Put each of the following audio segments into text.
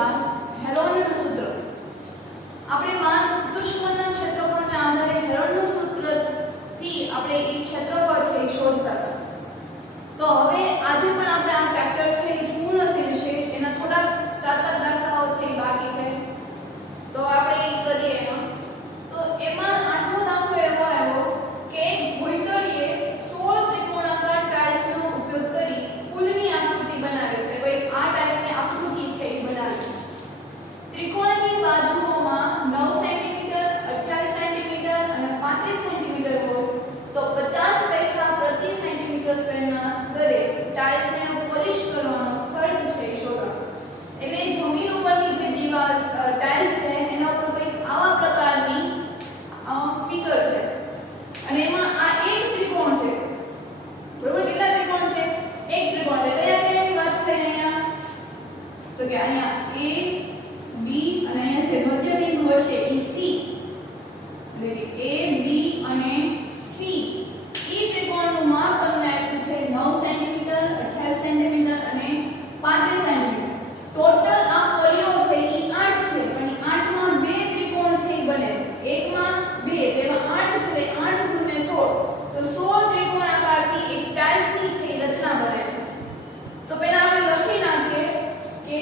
સૂત્રમાં હેરોનનું સૂત્ર આપણે માન ચતુષ્કોણના ક્ષેત્રફળના આધારે હેરોનનું સૂત્રથી આપણે એક ક્ષેત્રફળ છે એ શોધતા હતા. તો હવે આજે પણ આપણે આ ચેપ્ટર છે એ પૂર્ણ થયું છે. એના થોડા 4-5 દાખલાઓ છે એ બાકી છે, તો આપણે એ કરીએ. તો એમાં આઠમો દાખલો એવો આવ્યો કે ભૂલતળીએ 16 ત્રિકોણાકાર ટાઇલ્સનો ઉપયોગ કરી ફૂલની આકૃતિ બનાવી છે. કોઈ આ ટાઈપની આકૃતિ છે એ બનાવી છે. ત્રિકોણની બાજુઓમાં 9 સેન્ટીમીટર, 28 સેન્ટીમીટર અને 35 સેન્ટીમીટર હોય તો 50 પૈસા પ્રતિ સેન્ટીમીટર સ્ક્વેરના દરે ટાઇલ્સને પોલિશ કરવાનો ખર્ચ છે એ શોધો. એટલે જમીન ઉપરની જે દીવાલ ટાઇલ્સ છે એના ઉપર કંઈક આવા પ્રકારની ફિગર છે અને એમાં આ એક ત્રિકોણ છે. બરોબર, કેટલા ત્રિકોણ છે? એક ત્રિકોણ. એટલે કયા કયાની વાત થઈ અહીંયા? તો કે અહીંયા A, B અને અહીંયા જે મધ્ય બિંદુ હશે એ C, એટલે કે A, B અને C. એ ત્રિકોણનું માપ તમને આપ્યું છે 9 સેન્ટીમીટર, 28 સેન્ટીમીટર અને 35 સેન્ટીમીટર. ટોટલ આ કોળીઓ છે એ 8 છે, પણ એ 8 માં બે ત્રિકોણ છે એ બને છે. એકમાં 2 તેમાં 8 છે, 8 ગુણ્યા 16 તો 16 ત્રિકોણાકારની એક ટાઇલ્સની છે એ રચના બને છે. તો પહેલા આપણે લખી નાખીએ કે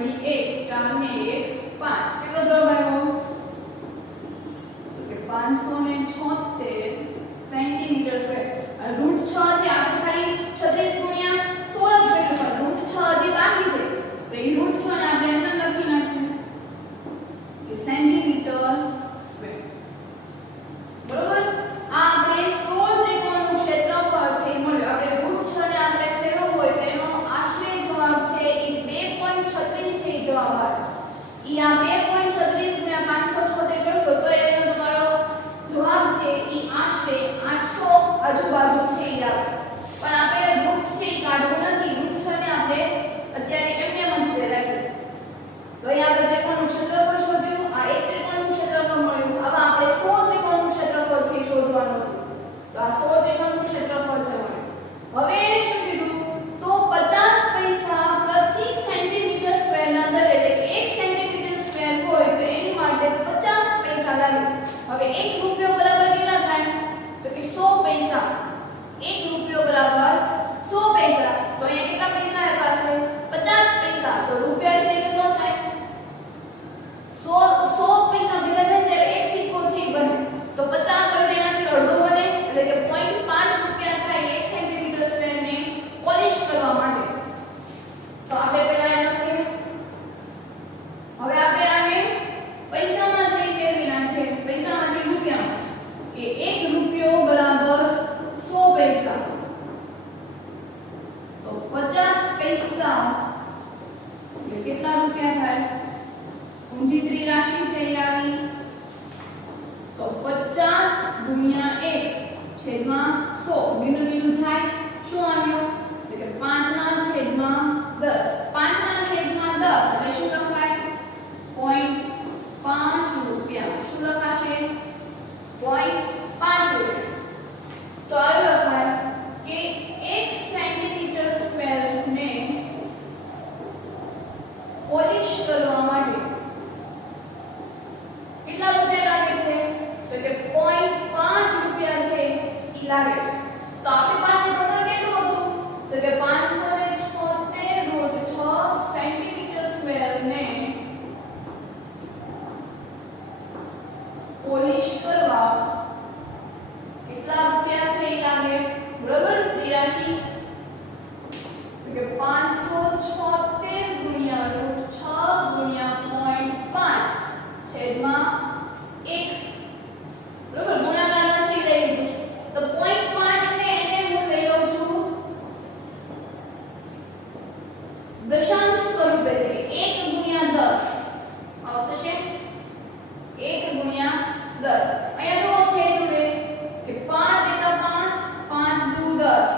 પડી 1 4 ને 1 5 કેટલો જવાબ આવ્યો તો કે 576 સેન્ટીમીટર સ્ક્વેર √6 છે આપણે ખાલી 36 ગુણ્યા 16 જ કર્યું પણ √6 હજી બાકી છે તો એ √6 ને આપણે અંદર લખી નાખ્યું કે સેન્ટીમીટર સ્ક્વેર બરોબર આ આપણે 16 ત્રિકોણનું ક્ષેત્રફળ છે મળ્યું આપણે √6 ને આપણે ફેરવવું હોય તો એનો આશરે જવાબ છે એ 2.36 છે જવાબ આવે ઈ આ 2.36 ગુણ્યા 576 કરશો તો એનો તમારો જવાબ છે ઈ આશરે 800 આજુબાજુ છે યાર પણ આપણે રૂટ છે ઈ કાઢવું નથી રૂટ 6 ને આપણે અત્યારે એમને જ રાખ્યું તો અહીંયા આપણે ત્રિકોણનું ક્ષેત્રફળ શોધ્યું આ એક ત્રિકોણનું ક્ષેત્રફળ મળ્યું હવે આપણે 16 ત્રિકોણનું ક્ષેત્રફળ છે શોધવાનું તો આ 16 ત્રિકોણનું ક્ષેત્રફળ છે મળ્યું હવે એને શું કીધું તો 50 પૈસા પ્રતિ સેન્ટીમીટર સ્ક્વેર ના દરે એટલે કે 1 સેન્ટીમીટર સ્ક્વેર હોય તો એની માટે 50 પૈસા લાગે હવે 1 રૂપિયો બરાબર કેટલા થાય તો કે 100 પૈસા 1 રૂપિયો બરાબર 100 પૈસા તો અહીંયા કેટલા પૈસા આપ્યા છે 50 પૈસા તો રૂપિયા છે કેટલો થાય 100 પૈસા ભેગા થાય ત્યારે એક સિક્કો થી બને તો 50 હોય એનાથી અડધો બને એટલે કે 0.5 રૂપિયા થાય 1 સેન્ટીમીટર સ્ક્વેર ને પોલિશ કરવા માટે તો આપણે પહેલા એ લખીએ હવે આપણે આને પૈસામાં જઈ ફેરવી નાખીએ પૈસામાંથી રૂપિયામાં કે 1 રૂપિયો બરાબર 100 પૈસા તો 50 પૈસા એટલે કેટલા રૂપિયા થાય ઊંધી ત્રિરાશી છે એ આવી તો 50 ગુણ્યા 1 છેદમાં 100 બીનું બીનું થાય શું આવ્યું એટલે કે 5 ના છેદમાં 10 5 ના છેદમાં 10 એટલે શું લખાય 0.5 રૂપિયા શું લખાશે 0.5 રૂપિયા તો આ લખાય કે 1 સેન્ટીમીટર સ્ક્વેર ને પોલિશ કરવા માટે કેટલા રૂપિયા લાગે છે તો કે 0.5 રૂપિયા છે ઈ લાગે છે તો આપણી પાસે ટોટલ કેટલું હતું તો કે 576 સેન્ટીમીટર સ્ક્વેર ને પોલિશ કરવા કેટલા રૂપિયા છે ઈ લાગે બરોબર 83 તો કે 576 ગુણ્યા √6 ગુણ્યા 0.5 છેદમાં 1 બરોબર ગુણાકારમાં સી લઈ લીધું તો 0.5 છે એને હું લઈ લઉં છું દશાંશ સ્વરૂપે એટલે કે 1 ગુણ્યા 10 આવ થશે 1 ગુણ્યા 10 અહીંયા તો છેદ રે કે 5 એકા 5 5 દુ 10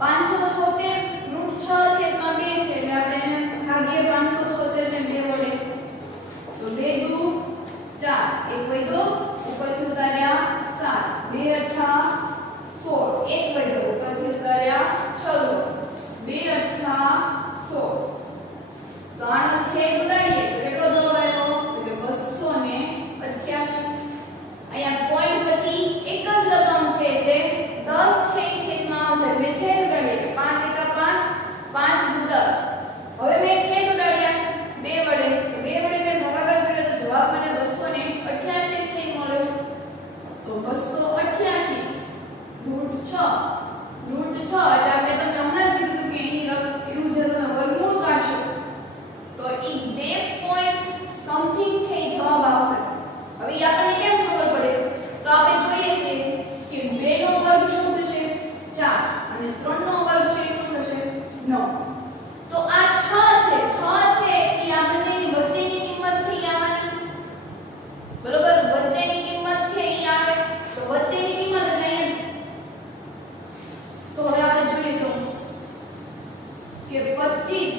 576 √6 છેદમાં 2 છે એટલે આપણે એને ભાગીએ 576 ને 2 વડે તો 2 દુ 4 1 વધ્યો ઉપરથી ઉતાર્યા 7 2 અઠા 16 1 વધ્યો ઉપરથી ઉતાર્યા 6 2 અઠા 16 તો આનો છેદ ઉડાડીએ કેટલો જવાબ આવ્યો તો કે 288 અહીંયા પોઈન્ટ પછી એક જ રકમ છે એટલે 10 છે છેદમાં આવશે મેં છેદ ઉડાડીએ 5 એકા 5 5 દુ 10 હવે મેં છેદ ઉડાડ્યા 2 વડે મેં ભાગાકાર કર્યો તો જવાબ મને 288 છે મળ્યો તો 288 √6 એટલે આપણે તમને હમણાં જ કીધું કે એનું જે તમે વર્ગમૂળ કાઢશો તો ઈ 2 પોઈન્ટ સમથિંગ છે જવાબ આવશે હવે ઈ આપણને કેમ ખબર પડે તો આપણે જોઈએ છીએ કે 2 નો વર્ગ શું થશે 4 અને 3 નો વર્ગ છે શું થશે 9 તો આ 6 છે ઈ આ બંનેની વચ્ચેની કિંમત છે ઈ આવવાની બરોબર વચ્ચેની કિંમત છે ઈ આવે તો વચ્ચેની કિંમત એટલે તો હવે આપણે જોઈએ જો કે 25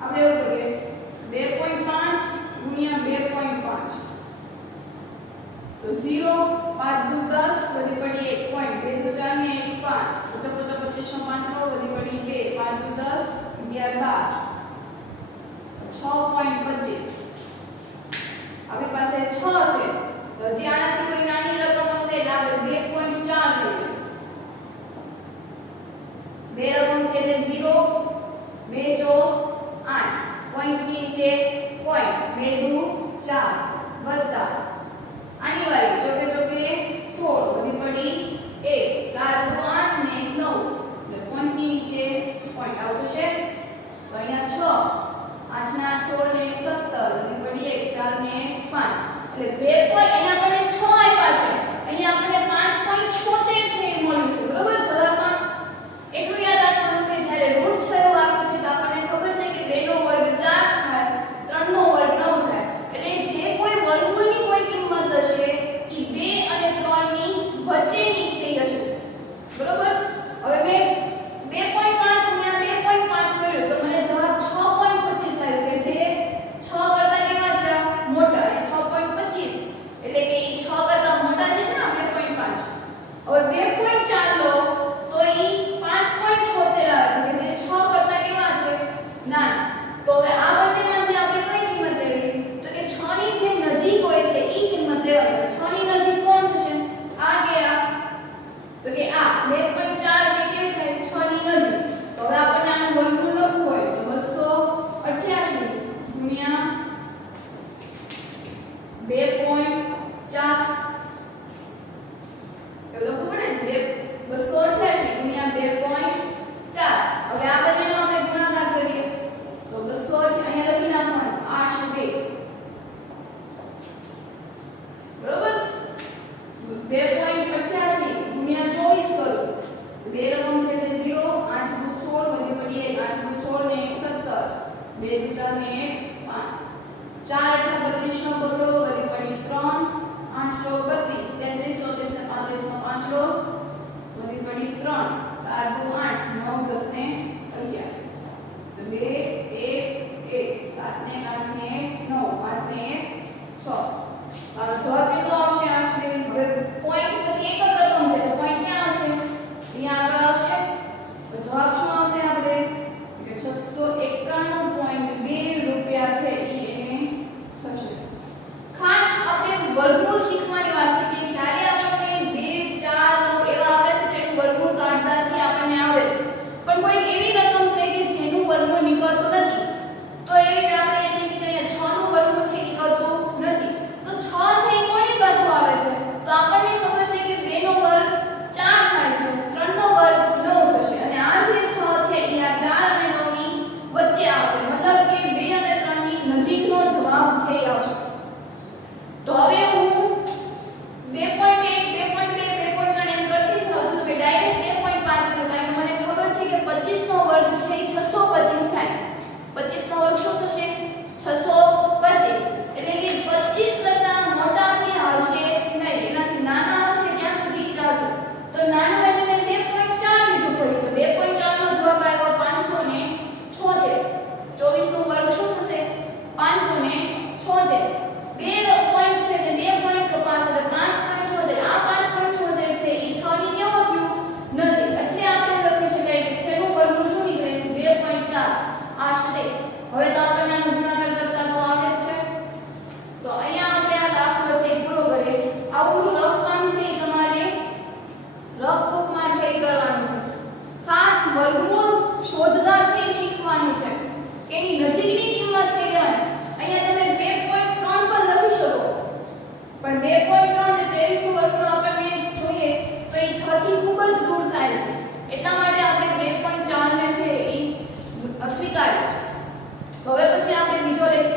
આપણે એવું કરીએ 2.5 ગુણ્યા 2.5 તો 0 5 દુ 10 વધી પડી 1 પોઈન્ટ 2 દુ 4 ને 1 5 55 25 નો 5 નો વધી પડી 2 5 દુ 10 11 12 6.25 આપણી પાસે 6 છે હજી આનાથી કોઈ નાની રકમ હશે એટલે આપણે 2.4 લઈએ બે રકમ છે એટલે 0 2 જો 8 પોઈન્ટ ની નીચે પોઈન્ટ 2 દુ 4 વત્તા આની વાળી ચોકે ચોકે 16 વધી પડી 1 4 દુ 8 ને 9 એટલે પોઈન્ટ ની નીચે પોઈન્ટ આવતો છે તો અહીંયા 6 8 ના 16 ને 17 વધી પડી 1 4 ને 5 એટલે 2 પોઈન્ટ અહીંયા આપણે 6 આપ્યા છે અહીંયા આપણે 5.76 છે એ મળ્યું છે બરોબર જવાબમાં એટલું યાદ રાખવાનું કે જ્યારે રૂટ 6 એવું આપ્યું છે તો આપણને ખબર છે કે 2 નો વર્ગ 4 થાય 3 નો વર્ગ 9 થાય એટલે જે કોઈ વર્ગમૂળની કોઈ કિંમત હશે ઈ 2 અને 3 ની વચ્ચેની થઈ હશે બરોબર હવે મેં 2.5 ગુણ્યા 2.5 કર્યું તો મને જવાબ 6.25 આવ્યો કે જે 6 કરતા કેવા થયા મોટા અને 6.25 એટલે કે ઈ 6 કરતા મોટા છે ને 2.5 હવે 2.4 લો તો ઈ 5.76 આવે છે કે 6 કરતા કેવા છે નાના તો હવે આ બંનેમાંથી આપણે કઈ કિંમત લેવી તો કે 6 ની જે નજીક હોય છે ઈ કિંમત લેવાની 6 ની નજીક કોણ થશે આ કે આ તો કે આ 2.4 છે કેવી થાય 6 ની નજીક તો હવે આપણને આનું વર્ગમૂળ લખવું હોય તો 288 ગુણ્યા 2.4 એવું લખવું પડે ને 288 ગુણ્યા 2.4 હવે આ બંનેનો આપણે ગુણાકાર કરીએ તો 200 અહીંયા લખી નાખવાનું 8 બરોબર 2.88 ગુણ્યા 24 કરો બે રકમ છે એટલે 0 8 દુ 16 વધી પડી 8 દુ 16 ને 17 2 દુ 4 ને 5 4 એટલે 32 નો બગડો વધી પડી 3 8 ચોક 32 33 34 ને 35 નો પાંચડો વધી પડી 3 4 દુ 8 9 10 ને 11 તો 2 1 1 7 ને 8 ને 9 5 ને 6 આ જવાબ કેટલો આવશે આશરે હવે પોઈન્ટ પછી એક જ રકમ છે તો પોઈન્ટ ક્યાં આવશે અહીંયા આગળ આવશે તો જવાબ શું આવશે આપણે કે 691.2 રૂપિયા છે ઈ એને થશે ખાસ આપણે વર્ગમૂળ શીખવાની વાત છે કે જ્યારે આપણને 2 4 9 એવા આવે છે તેનું વર્ગમૂળ કાઢતા છે આપણને આવડે છે પણ કોઈ એવી રકમ છે કે જેનું વર્ગમૂળ નીકળતું નથી તો એવી રીતે આપણે જે રીતે અહીંયા 6 નું વર્ગમૂળ છે નીકળતું નથી તો 6 છે એ કોની બાજુ આવે છે તો આપણને ખબર છે કે 2 નો વર્ગ 4 થાય છે 3 નો વર્ગ 9 થશે અને આ જે 6 છે એ આ 4 અને 9 ની વચ્ચે આવશે મતલબ કે 2 અને 3 ની નજીકનો જવાબ છે એ આવશે તો હવે હું 2.1 2.2 2.3 એમ કરતી જાઉં છું કે ડાયરેક્ટ 2.5 કરું કારણ કે મને ખબર છે કે 25 નો વર્ગ છે એ 625 થાય 25 નો વર્ગ શું થશે 625 એટલે કે 25 કરતા મોટા થી આવશે નહીં એનાથી નાના હશે ત્યાં સુધી ચાલશે તો નાનું એટલે મેં 2.4 લીધું ફરી તો 2.4 નો જવાબ આવ્યો 576 24 નો વર્ગ શું થશે 576 બે પોઈન્ટ છે એટલે 2 પોઈન્ટ કપાસ એટલે 5.76 આ 5.76 છે એ 6 ની કેવો થયું નજીક એટલે આપણે લખી શકાય કે છેલ્લું વર્ગમૂળ શું નીકળે 2.4 આશરે હવે તો આપણને આનો ગુણાકાર કરતા તો આવડે જ છે તો અહીંયા આપણે આ દાખલો છે એ પૂરો કરીએ આવું બધું રફ કામ છે એ તમારે રફ બુકમાં છે એ કરવાનું છે ખાસ વર્ગમૂળ શોધતા છે એ શીખવાનું છે એની નજીકની કિંમત છે લેવાની અહીંયા તમે 2.3 પર લખી શકો પણ 2.3 ને 23 વર્ગનો આપણને જોઈએ તો એ 6 થી ખૂબ જ દૂર થાય છે એટલા માટે આપણે 2.4 ને છે એ સ્વીકાર્યું છે હવે પછી આપણે બીજો એક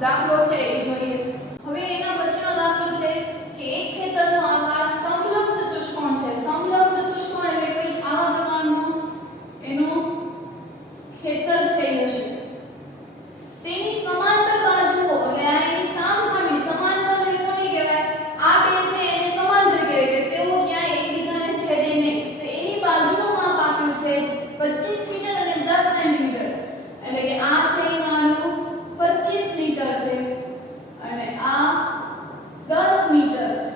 દાખલો છે એ જોઈએ હવે એના પછીનો દાખલો છે કે એક ખેતરનો આકાર સમલંબ ચતુષ્કોણ છે સમલંબ ચતુષ્કોણ એટલે કોઈ આવા પ્રકારનું એનું ખેતર છે હશે તેની સમાંતર બાજુઓ એટલે આ એની સામસામે સમાંતર એટલે કોની કહેવાય આ બે છે એને સમાંતર કહેવાય કે તેઓ ક્યાંય એકબીજાને છેદે નહીં તો એની બાજુનું માપ આપ્યું છે 25 મીટર અને 10 સેન્ટીમીટર એટલે કે આ છે એ માનું 25 મીટર છે અને આ 10 મીટર છે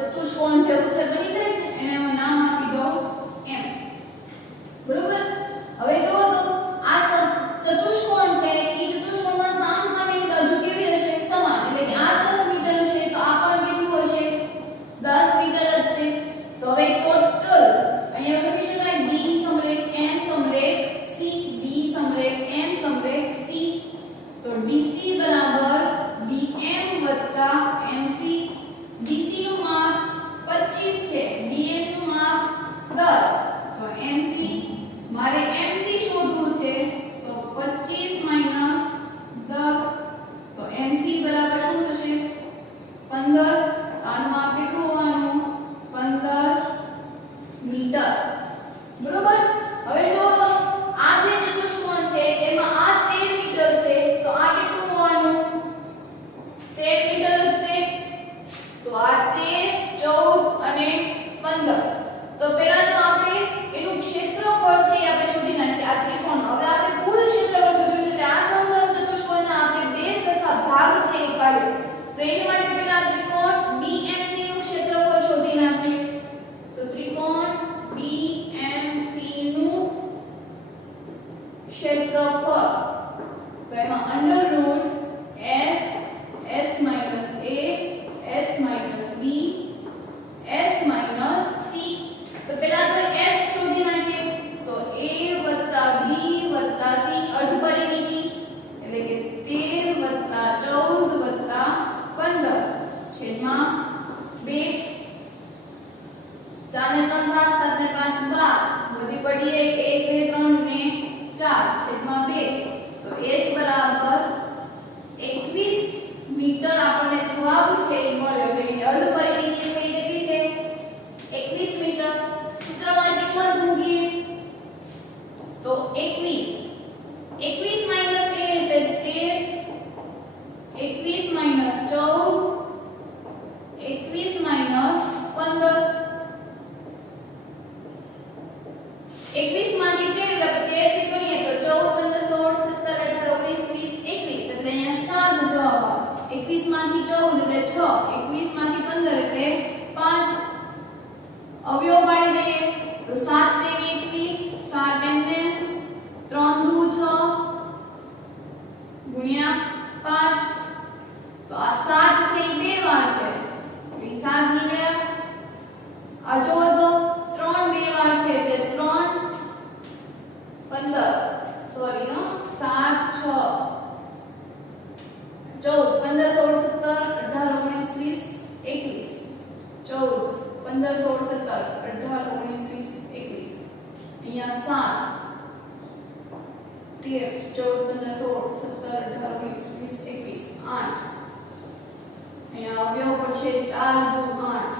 ચતુષ્કોણ જેવું છે બની જાય છે એને હું નામ આપી દઉં એમ. બરોબર. હવે જુઓ તો આ ચતુષ્કોણ છે એ ચતુષ્કોણમાં સામસામેની બાજુ કેવી હશે? સમાન. એટલે કે આ 10 મીટર છે તો આ પણ કેટલું હશે? 10 મીટર જ છે. તો હવે ટોટલ અહીંયા લખી શકાય d સમરેખ m સમરેખ c, d સમરેખ m સમરેખ c. તો dc બરાબર dm mc. dc નું માપ 25 છે, dm નું માપ 10. તો mc મારે mc શોધવું છે તો 25 - 10. તો mc બરાબર શું થશે? 15. આનું માપ કેટલું હોવાનું? 15 મીટર. બરોબર. હવે જો આ જે ચતુષ્કોણ છે એમાં આ 13 મીટર છે તો આ કેટલું હોવાનું? 13 મીટર જ છે. તો આ 13, 14 અને 15. તો પહેલા તો આપણે એનું ક્ષેત્રફળ છે એ આપણે શોધી નાખીએ આ ત્રિકોણ. હવે આપણે કુલ ક્ષેત્રફળ શોધવું છે એટલે આ સમઘન ચતુષ્કોણના આપણે બે સરખા ભાગ છે એ પાડીએ. તો એની માટે પહેલા ત્રિકોણ BMC નું ક્ષેત્રફળ શોધી નાખીએ. તો ત્રિકોણ BMC નું ક્ષેત્રફળ તો એમાં under root s s - a s - b s - c. તો પહેલા તો s શોધી નાખીએ. તો a + b + c અર્ધ પરિમિતિ એટલે કે 13 + 14 + 15 છેદમાં 2. 4 ને 3 7, 7 ને 5 12. બધી પડી 1 2 3 ને 4 છેદમાં 2. તો s બરાબર 21 મીટર આપણને જવાબ છે એ મળ્યો. એટલે અર્ધ પરિમિતિ છે એ કેટલી છે? 21 મીટર. સૂત્રમાં કિંમત મૂકીએ તો 21 21 - a એટલે 13, 21 - 14, 21 - 15. 21 માંથી 13 એટલે 13 થી કરીએ તો 14 15 16 17 18 19 20 21 એટલે અહીંયા 7 જવાબ આવશે. 21 માંથી 14 એટલે 6, 21 માંથી 15 એટલે 5. અવયવ પાડી દઈએ તો 7 તેની 21, 7 એમને 3 દુ 6 ગુણ્યા 5. તો આ 7 છે એ બે વાર છે એટલે 7 નીકળ્યા. આ જો તો 3 બે વાર છે એટલે 3 15 સોરી નો 7 6 14 15 16 17 18 19 20 21 14 15 16 17 18 19 20 21 અહીંયા 7 13 14 15 16 17 18 19 20 21 8. અહીંયા અવયવ પડશે 4 દુ 8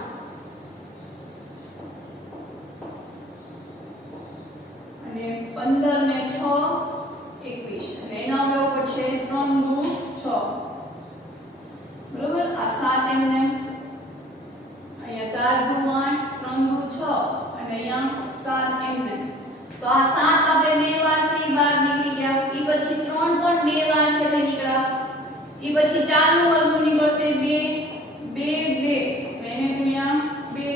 અને 15 ને 6 21 એટલે એના અવયવ પડશે 3 દુ 6. બરોબર. આ 7 એમને અહીંયા 4 દુ 8 3 દુ 6 અને અહીંયા 7 એમને. તો આ 7 આપણે બે વાર છે એ બહાર નીકળી ગયા. એ પછી 3 પણ બે વાર છે એટલે નીકળ્યા. એ પછી 4 નું વર્ગમૂળ નીકળશે 2 2 2 એને ગુણ્યા 2.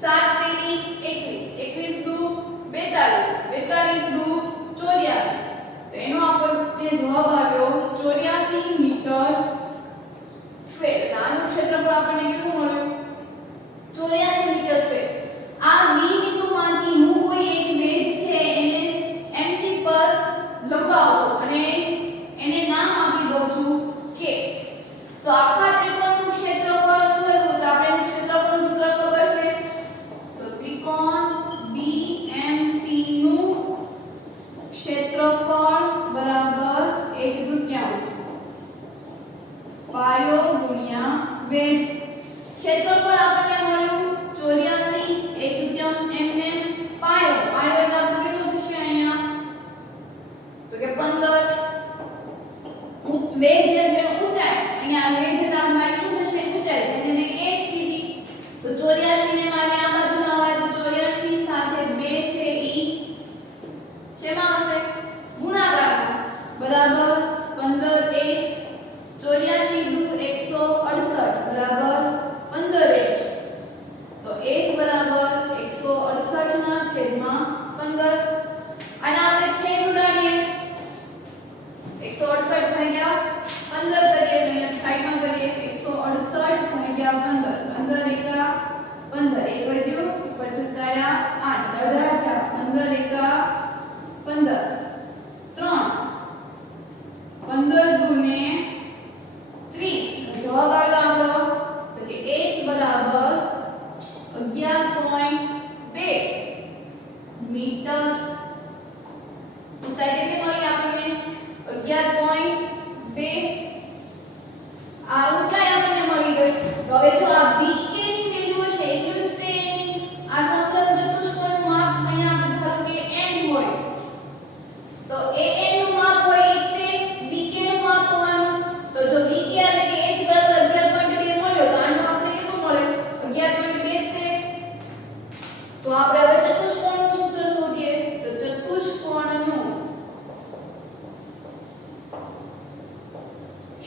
7 તેની 21, 21 દુ 42, 42 દુ 84. તો એનો આપણને જવાબ આવ્યો 84 મીટર સ્ક્વેર. આનું ક્ષેત્રફળ આપણને કેટલું મળ્યું? 84 મીટર સ્ક્વેર. આ બી બિંદુમાંથી હું કોઈ એક વેધ છે એને MC પર લગાવું છું અને એને નામ આપી દઉં છું કે. તો આખા ત્રિકોણનું ક્ષેત્રફળ શું હતું? તો આપણે ક્ષેત્રફળનું સૂત્ર ખબર છે. તો ત્રિકોણ BMC નું ક્ષેત્રફળ બરાબર 1/2 પાયો ગુણ્યા વેધ. ક્ષેત્રફળ આપણને મળ્યું 84 1/2 એમને પાયો. પાયો એટલે આપણો કેટલો થશે અહીંયા? તો કે 15. વેધ એટલે ઊંચાઈ. અહીંયા વેધ એટલે અમારી શું થશે? ઊંચાઈ. એટલે મેં h કીધી. તો 84 ને મારે આ બાજુ લાવવા તો 84 સાથે 2 છે ઈ શેમાં હશે? ગુણાકારમાં. બરાબર 15h. 84 દુ 168 બરાબર 15h.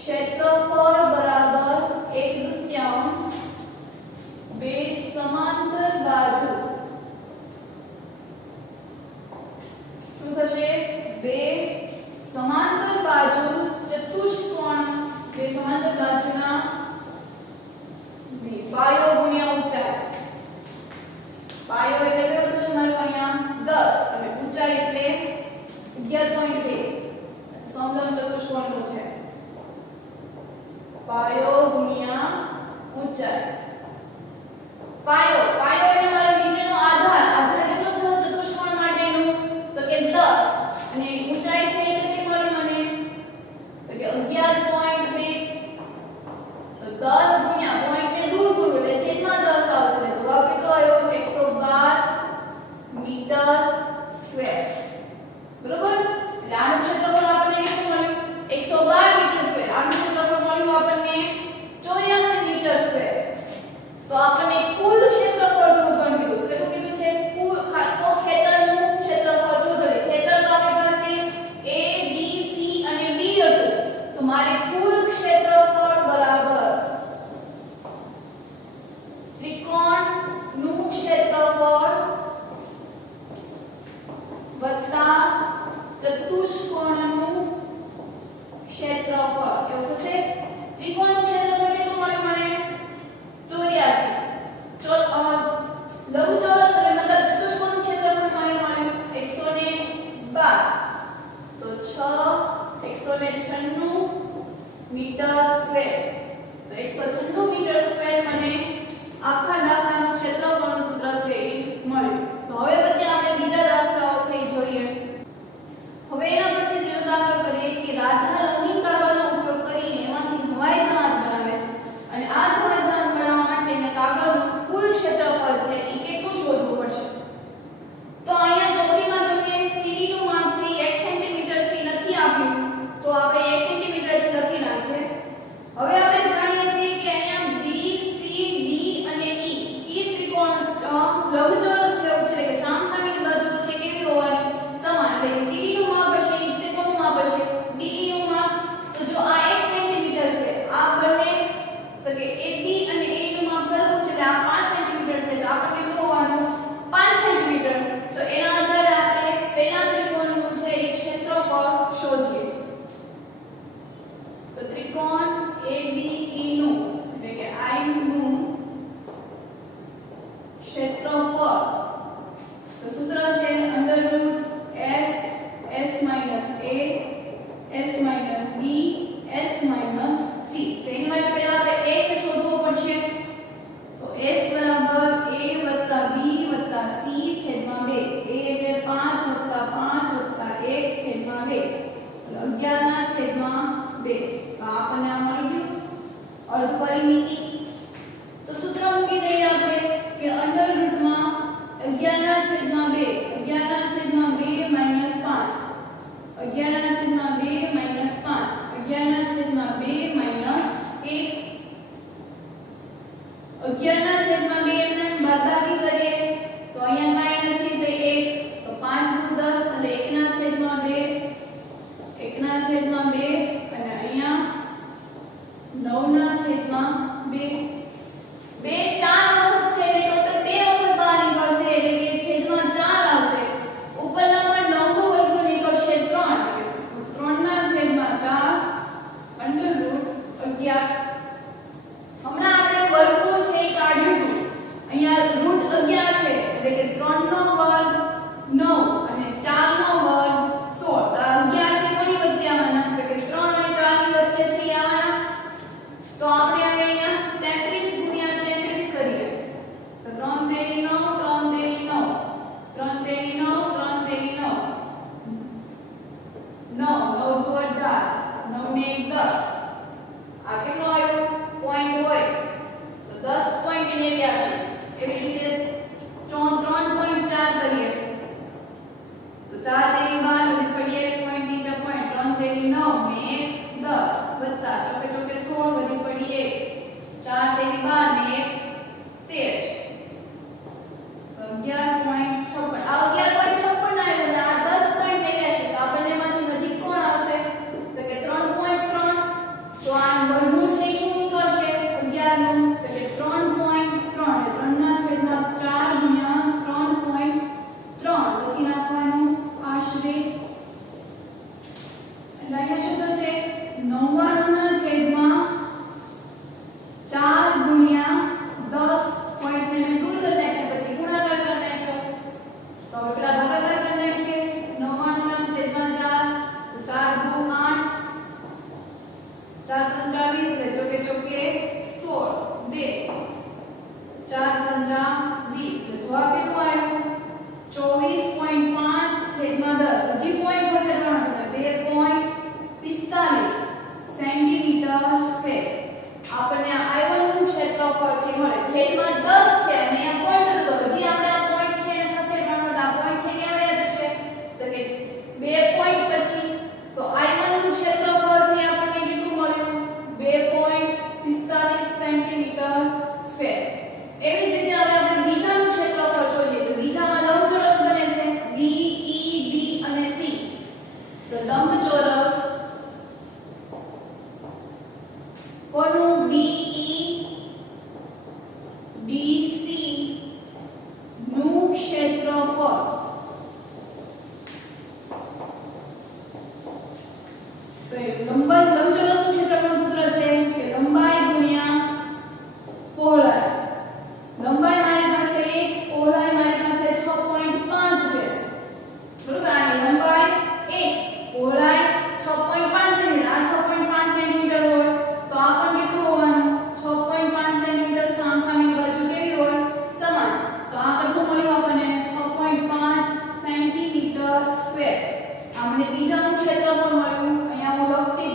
क्षेत्रफळ बराबर 1/2 બે સમાંતર બાજુ શું થશે બે સમાંતર બાજુ ચતુષ્કોણ બે સમાંતર બાજુના પાયો ગુણ્યા ઊંચાઈ પાયો એટલે કયો થશે મારો અહીંયા 10 અને ઊંચાઈ એટલે 11.2 સમલંબ ચતુષ્કોણ છે પાયો ગુણ્યા ઊંચાઈ પાયો પાયો એટલે મારો નીચેનો આધાર આધાર કેટલો થયો ચતુષ્કોણ માટેનું તો કે 10 અને ઊંચાઈ છે એ કેટલી મળી મને તો કે 11.2 તો 10 ગુણ્યા પોઈન્ટ ને દૂર કરું એટલે છેદમાં 10 આવશે એટલે જવાબ કેટલો આવ્યો 112 મીટર સ્ક્વેર બરોબર એટલે આનું ક્ષેત્રફળ આપણને કેટલું મળ્યું 112 મીટર સ્ક્વેર આનું ક્ષેત્રફળ મળ્યું આપણને 84 મીટર સ્ક્વેર તો આપણને કુલ ક્ષેત્રફળ શોધવાનું કીધું કેટલું કીધું છે કુલ તો ખેતરનું ક્ષેત્રફળ શોધો ખેતર તો આપણી પાસે A B C અને B હતું તો મારે કુલ ક્ષેત્રફળ બરાબર ત્રિકોણનું ક્ષેત્રફળ વત્તા ચતુષ્કોણનું ક્ષેત્રફળ એવું થશે ત્રિકોણનું ક્ષેત્રફળ કેટલું મળ્યું મને 84 લંબચોરસ એટલે મતલબ ચતુષ્કોણનું ક્ષેત્રફળ મને મળ્યું 112 તો 196 મીટર સ્ક્વેર તો 196 મીટર સ્ક્વેર મને આખા દાખલાનું ક્ષેત્રફળનું સૂત્ર છે એ મળ્યું તો હવે પછી આપણે બીજા દાખલાઓ છે એ જોઈએ હવે એના પછી ત્રીજો દાખલો કરીએ કે રાધા રંગીન કાગળનો ઉપયોગ કરીને એમાંથી હવાઈ જહાજ બનાવે છે અને આ હવાઈ જહાજ બનાવવા માટે એને કાગળનું કુલ ક્ષેત્રફળ છે એ કેટલું શોધવું પડશે તો અહીંયા ચોપડીમાં તમને સીડી નું માપ છે 1 સેન્ટીમીટર છે નથી આપ્યું તો આપણે 1 સેન્ટીમીટર છે લખી નાખીએ હવે આપણે જાણીએ છીએ કે અહીંયા B C D અને E એ ત્રિકોણ લંબચોરસ જેવું છે એટલે કે સામસામેની બાજુઓ છે કેવી હોવાની સમાન એટલે કે CD નું માપ હશે એ ત્રિકોણનું માપ હશે DE નું માપ તો જો આ 1 સેન્ટીમીટર છે આ બંને તો કે AB અને AE નું માપ સરખું છે એટલે આ 5 સેન્ટીમીટર છે તો આપણે કેટલું હોવાનું 5 સેન્ટીમીટર તો એના આધારે આપણે પહેલા ત્રિકોણનું છે એ ક્ષેત્રફળ શોધીએ તો ત્રિકોણ ABE નું એટલે કે I નું ક્ષેત્રફળ તો સૂત્ર છે √S S - A S - B S - C તો એની માટે પહેલા આપણે S શોધવો પડશે તો S બરાબર A + B + C છેદમાં 2 A એટલે 5 + 5 + 1 છેદમાં 2 એટલે 11 ના છેદમાં 2 તો આપણને આ મળી ગયું અર્ધ પરિમિતિ તો સૂત્ર મૂકી દઈએ આપણે કે અંડરરૂટમાં 11 ના છેદમાં 2 11 ના છેદમાં 2 - 5 11 ના છેદમાં 2 - 5 11 ના છેદમાં 2 - 1 11 ના છેદમાં 2 એમને બાદબાકી કરીએ તો અહીંયા કાંઈ નથી તો 1 તો 5 નું 10 એટલે 1 ના છેદમાં 2 1 ના છેદમાં 2 અને અહીંયા 9 ના છેદમાં 2 બે 4 વખત છે એટલે ટોટલ 2 વખત બહાર નીકળશે એટલે કે છેદમાં 4 આવશે ઉપરનામાં 9 નું વર્ગ નીકળશે 3 3 ના છેદમાં 4 √11 હમણાં આપણે વર્ગમૂળ છે એ કાઢ્યું હતું અહીંયા √11 છે એટલે કે 3 નો વર્ગ 9 અને 4 નો વર્ગ 16 આ 11 છે કોની વચ્ચે આવવાના તો કે 3 અને 4 ની વચ્ચે છે આવવાના તો આપણે હવે અહીંયા 33 ગુણ્યા 33 કરીએ તો 3 તેરી 9 3 તેરી 9 3 તેરી 9 3 તેરી 9 9 9 દુ 18 9 ને 1 10 આ કેટલો આવ્યો પોઈન્ટ હોય તો 10.89 એવી રીતે 3.4 કરીએ તો 4 તેરી 12 વધી પડી 1 પોઈન્ટ નીચે પોઈન્ટ 3 તેરી 9 ને 10 વત્તા ચોકે ચોકે 16 વધી પડી 1 4 તેરી 12 ને 1 13 11.56 આ 11.56 ના એટલે આ 10.83 તો આપણને એમાંથી નજીક કોણ આવશે તો કે 3.3 તો આ અહીંયા શું થશે 99 ના છેદમાં 4 ગુણ્યા 10 પોઈન્ટને મેં દૂર કરી નાખ્યા પછી ગુણાકાર કરી નાખ્યો તો હવે પેલા ભાગાકાર કરી નાખીએ 99 ના છેદમાં 4 તો 4 દુ 8 4 પંચા 20 એટલે ચોકે ચોકે 16 2 4 પંચા 20 એટલે જવાબ કેટલો આવ્યો 24.5 છેદમાં 10 હજી પોઈન્ટ ખસેડવાનો છે 2.45 સેન્ટીમીટર સ્ક્વેર આપણને આ I1 નું ક્ષેત્રફળ છે મળે છેદમાં 10 છે અને અહીંયા પોઈન્ટ હતો હજી આપણે આ પોઈન્ટ છે એને ખસેડવાનો આ પોઈન્ટ છે ક્યાં વયા જશે તો કે 2 પોઈન્ટ પછી તો I1 નું ક્ષેત્રફળ છે આપણને કેટલું મળ્યું 2.45 સેન્ટીમીટર સ્ક્વેર એવી જ રીતે હવે આપણે બીજાનું ક્ષેત્રફળ શોધીએ તો બીજામાં લંબચોરસ બને છે B E D અને C તો લંબચોરસ કોનું B E D C નું ક્ષેત્રફળ તો લંબચોરસનું ક્ષેત્રફળનું સૂત્ર છે કે લંબાઈ ગુણ્યા પહોળાઈ લંબાઈ મારી પાસે 1 પહોળાઈ મારી પાસે 6.5 છે બરોબર આની લંબાઈ 1 પહોળાઈ 6.5 સેન્ટીમીટર આ 6.5 સેન્ટીમીટર હોય તો આ પણ કેટલું હોવાનું 6.5 સેન્ટીમીટર સામસામેની બાજુ કેવી હોય સમાન તો આ કેટલું મળ્યું આપણને 6.5 સેન્ટીમીટર સ્ક્વેર આ મને બીજાનું ક્ષેત્રફળ મળ્યું અહીંયા હું લખતી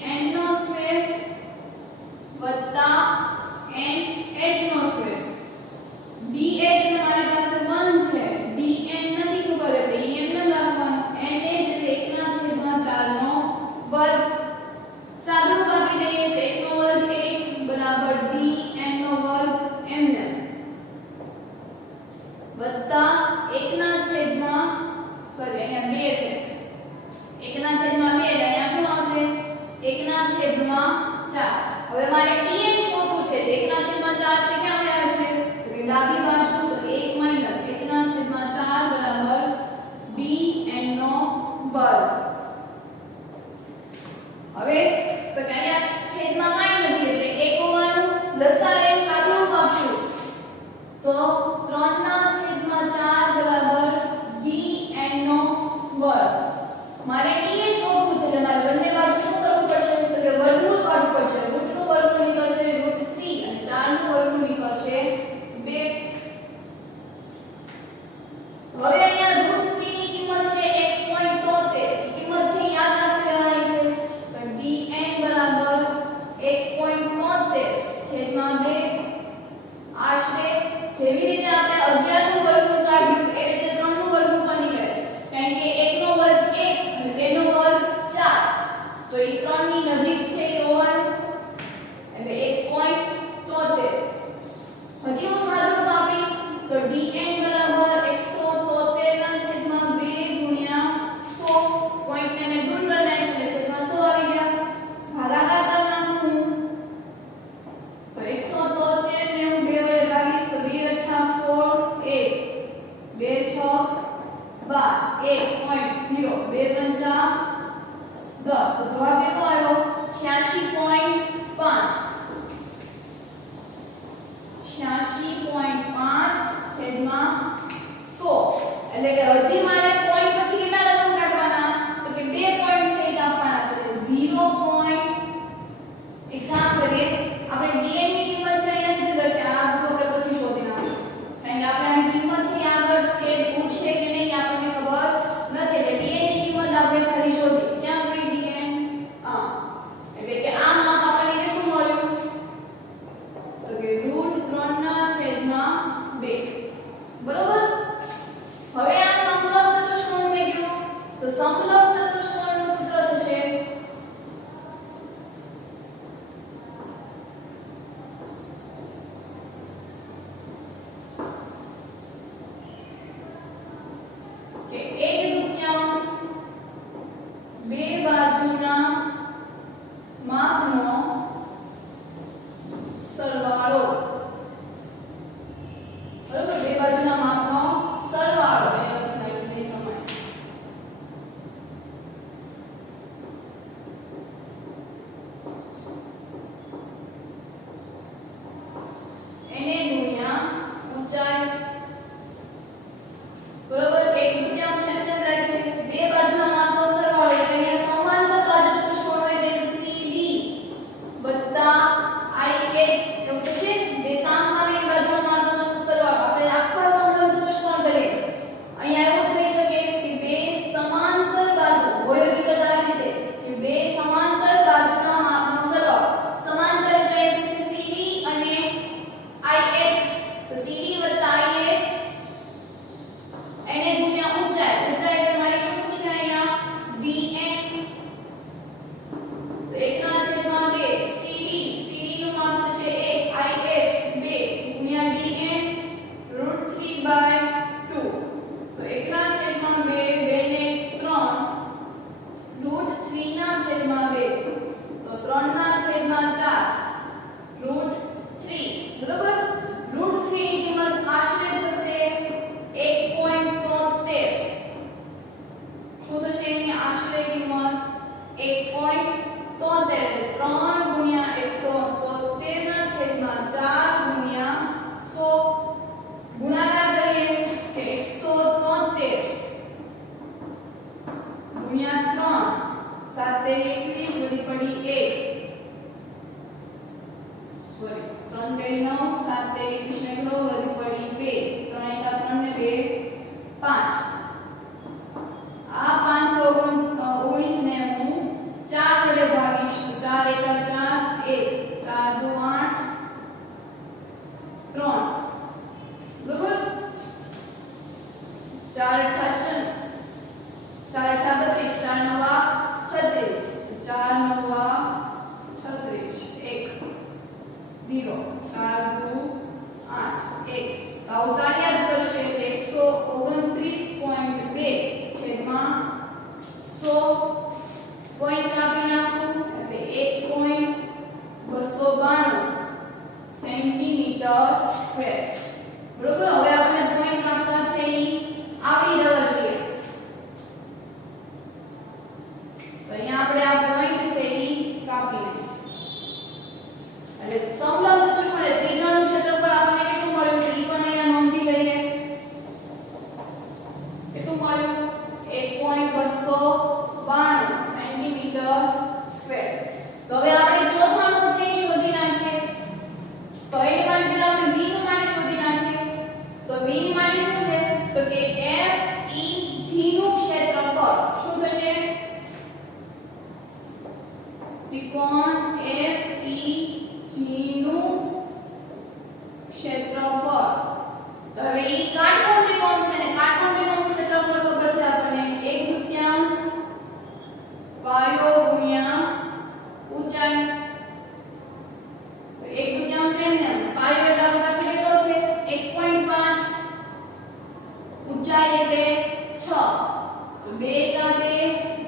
dn નો સ્ક્વેર વત્તા nh નો સ્ક્વેર. dh એટલે મારી પાસે 1 છે, dn નથી ખબર એટલે એમ ન રાખવાનું. nh એટલે 1/4 નો વર્ગ. સાદુરૂપ આપી દઈએ તો 1 નો વર્ગ 1 બરાબર dn નો વર્ગ એમને વત્તા 1/, સોરી અહીંયા 2 છે, 1/2 એટલે અહીંયા શું આવશે 1/4. હવે મારે dn શોધવું છે તો 1/4 છે ક્યાં ગયા છે તો કે ડાબી બાજુ, તો 1 - 1/4 બરાબર dn નો વર્ગ. હવે તો કે અહીંયા છેદમાં કાંઈ નથી એટલે 1 હોવાનું, લસા લઈને સાદુરૂપ આપશું તો 3/4 બરાબર dn નો વર્ગ. મારે dn શોધવું છે એટલે મારે બંને બાજુ શું કરવું પડશે તો કે વર્ગમૂળ કાઢવું પડશે. રૂટનું વર્ગમૂળ નીકળશે √3 અને 4 નું વર્ગમૂળ નીકળશે 2. હવે અહીંયા √3 ની કિંમત છે 1.73. કિંમત છે યાદ રાખી લેવાની છે. તો dn બરાબર 1.73 છેદમાં 2. આશરે જેવી રીતે આપણે 11 નું વર્ગમૂળ કાઢ્યું એ રીતે 3 નું વર્ગમૂળ પણ નીકળે. કારણ કે 1 નો વર્ગ 1 અને 2 નો વર્ગ 4, તો એ 3 ની નજીક છે એ હોવાનું એટલે 1.73. હજી હું સાદુરૂપ આપીશ તો dn બરાબર 173/2 ગુણ્યા 100. પોઈન્ટને મેં દૂર કરી નાખ્યું એટલે છેદમાં 100 આવી ગયા. ભાગાકાર કરી નાખું તો 173 ને હું 2 વડે ભાગીશ તો 2 * 8 1 2 6 12 1.0 2 × 5 10. તો જવાબ કેટલો આવ્યો ત્રિકોણ FEG નું ક્ષેત્રફળ. તો હવે ઈ કાટકોણ ત્રિકોણ છે ને કાટકોણ ત્રિકોણનું ક્ષેત્રફળ ખબર છે આપણને 1/3 પાયો ગુણ્યા ઊંચાઈ. તો 1/3 એમ ને પાયો એટલે આપણી પાસે કેટલો છે 1.5, ઊંચાઈ એટલે 6. તો 2 કા 2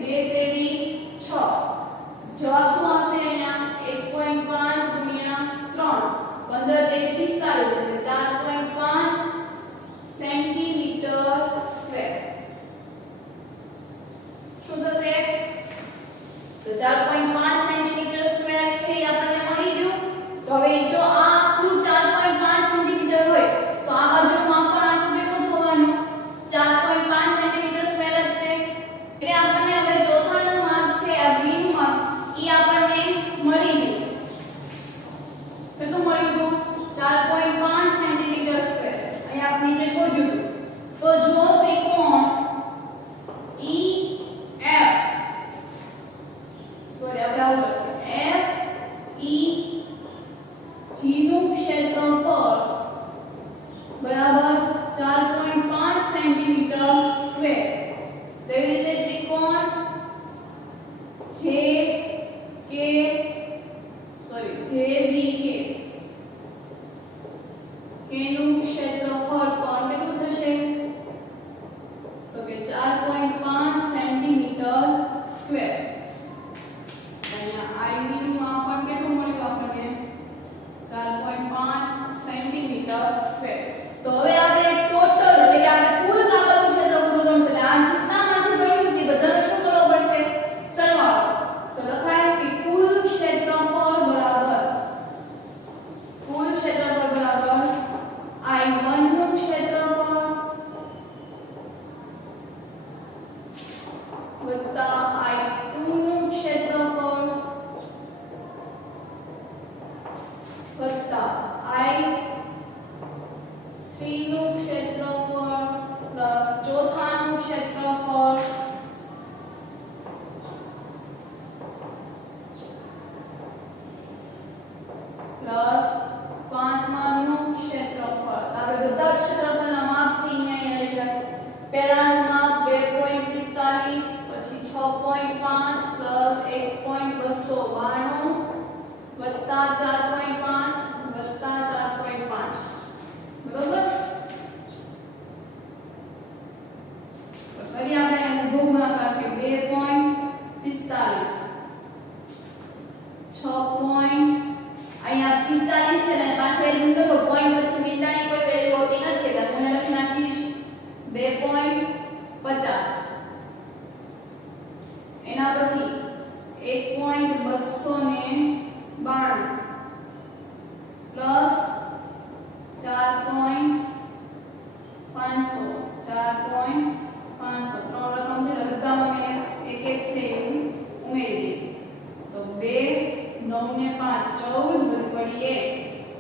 2 તેરી 6. જવાબ શું આવશે અહીંયા 1.5 ગુણ્યા 3 15 તેરી 45 એટલે 4.5 સેન્ટીમીટર સ્ક્વેર. શું થશે? તો 4.5 સેન્ટીમીટર સ્ક્વેર છે એ આપણને મળી ગયું. તો હવે જો આ આખું 4.5 સેન્ટીમીટર હોય તો આ બાજુનું માપ પણ આખું કેટલું થવાનું 4.5 સેન્ટીમીટર સ્ક્વેર જ છે. એટલે આપણને હવે ચોથાનું માપ છે આ b નું માપ ઈ આપણને મળી ગયું. કેટલું મળ્યું હતું 4.5 સેન્ટીમીટર સ્ક્વેર. અહીં આપણે નીચે શોધ્યું હતું. તો જો ત્રિકોણ EF સોરી આપણે આવું લખીએ FEG નું ક્ષેત્રફળ બરાબર 4.5 સેન્ટીમીટર સ્ક્વેર. તેવી રીતે ત્રિકોણ JBK નું ક્ષેત્રફળ પણ કેટલું થશે? તો કે 4.5 સેન્ટીમીટર સ્ક્વેર. અહીંયા IB નું માપ પણ કેટલું મળ્યું આપણને 4.5 સેન્ટીમીટર સ્ક્વેર. તો હવે આપણે ટોટલ એટલે કે આપણે કુલ કાગળનું ક્ષેત્રફળ શોધવાનું છે. આ જેટલામાંથી બન્યું છે બધાને શું કરવો પડશે? સરવાળો. તો લખાય કે કુલ ક્ષેત્રફળ બરાબર I1 નું ક્ષેત્રફળ વત્તા I2 નું ક્ષેત્રફળ વત્તા I3 નું ક્ષેત્રફળ પ્લસ ચોથાનું ક્ષેત્રફળ પ્લસ પાંચમાનું ક્ષેત્રફળ. આપણે બધા જ ક્ષેત્રફળના માપ છે અહીંયા લખ્યા છે. પહેલાનું માપ 2.45 પછી 6.5 પ્લસ 1.292 વત્તા 4.5 વત્તા 4.5 બરોબર. તો કરી આપણે ઊભો ગુણાકાર કે 2.45 6. અહીંયા 45 છે ને પાછળ એક બિંદુ તો પોઈન્ટ પછી બિંદાની કોઈ વેલ્યુ હોતી નથી એટલે હું લખી નાખીશ 2.50. એના પછી 1.292 પ્લસ 4.500 ત્રણ રકમ છે એટલે બધામાં મેં એક એક છે એવું ઉમેરી દીધું. તો 2 9 ને 5 14 વધી પડી 1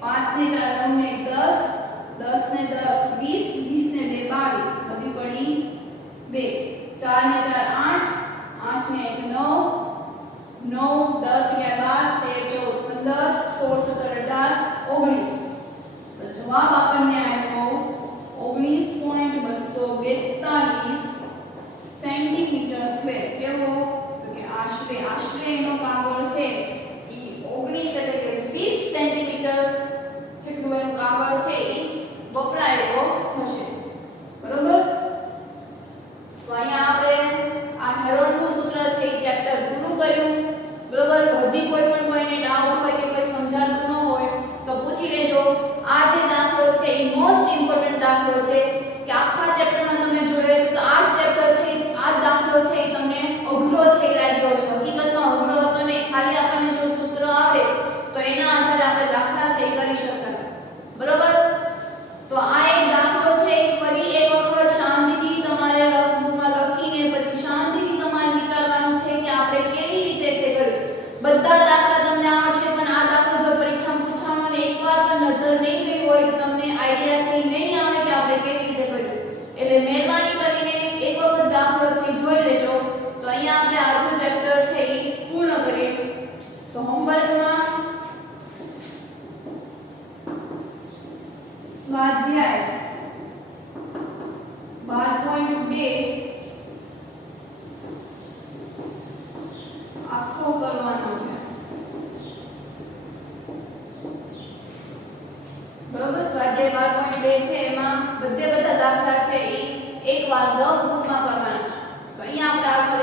5 ને 4 9 ને 10 10 ને 10 20 20 ને 2 22 વધી પડી 2 4 ને 4 8 8 ને 9 9 10 ને 12 13 14 15 16 17 18 19. તો જવાબ આપણને આવ્યો 19.242 સેન્ટીમીટર સ્ક્વેર. કેવો? તો કે આશરે એનો કાગળ છે 19 એટલે કે 20 સેન્ટીમીટર જેટલું એનું કાગળ છે એ વપરાયેલો હશે. બરોબર. તો અહીંયા આપણે આ હેરોલ્ડનું સૂત્ર છે એ ચેપ્ટર પૂરું કર્યું. બરોબર. હજી કોઈ પણ કોઈને ડાઉટ હોય કે કોઈ સમજાતું ન હોય તો પૂછી લેજો. આ જે દાખલો છે એ મોસ્ટ ઇમ્પોર્ટન્ટ દાખલો છે કે આખા ચેપ્ટરમાં તમે જોયો તો આ ચેપ્ટર છે આ દાખલો છે એ તમને અઘરો છે લાગ્યો છે. હકીકતમાં અઘરો હતો નહીં, ખાલી આપણને જો સૂત્ર આવે તો એના આધારે આપણે દાખલા છે કરી શકાય. બરોબર. તો આ એક દાખલો છે ફરી એક વખત શાંતિથી તમારે રફબુકમાં લખીને પછી શાંતિથી તમારે વિચારવાનું છે કે આપણે કેવી રીતે છે કરીશું. બધા દાખલા તમને આવડશે પણ આ દાખલો જો પરીક્ષામાં પૂછવામાં અને એકવાર પણ નજર નહીં ગઈ હોય તો તમને આઈડિયા છે નહીં આવે કે આપણે કેવી રીતે કર્યું. એટલે મહેરબાની કરીને એક વખત દાખલો છે જોઈ લેજો. તો અહીંયા આપણે આજનું ચેપ્ટર છે એ પૂર્ણ કરીએ. છે એમાં બધા દાખલા છે એ એકવાર રફ બુકમાં કરવાના છે. તો અહીંયા આપણે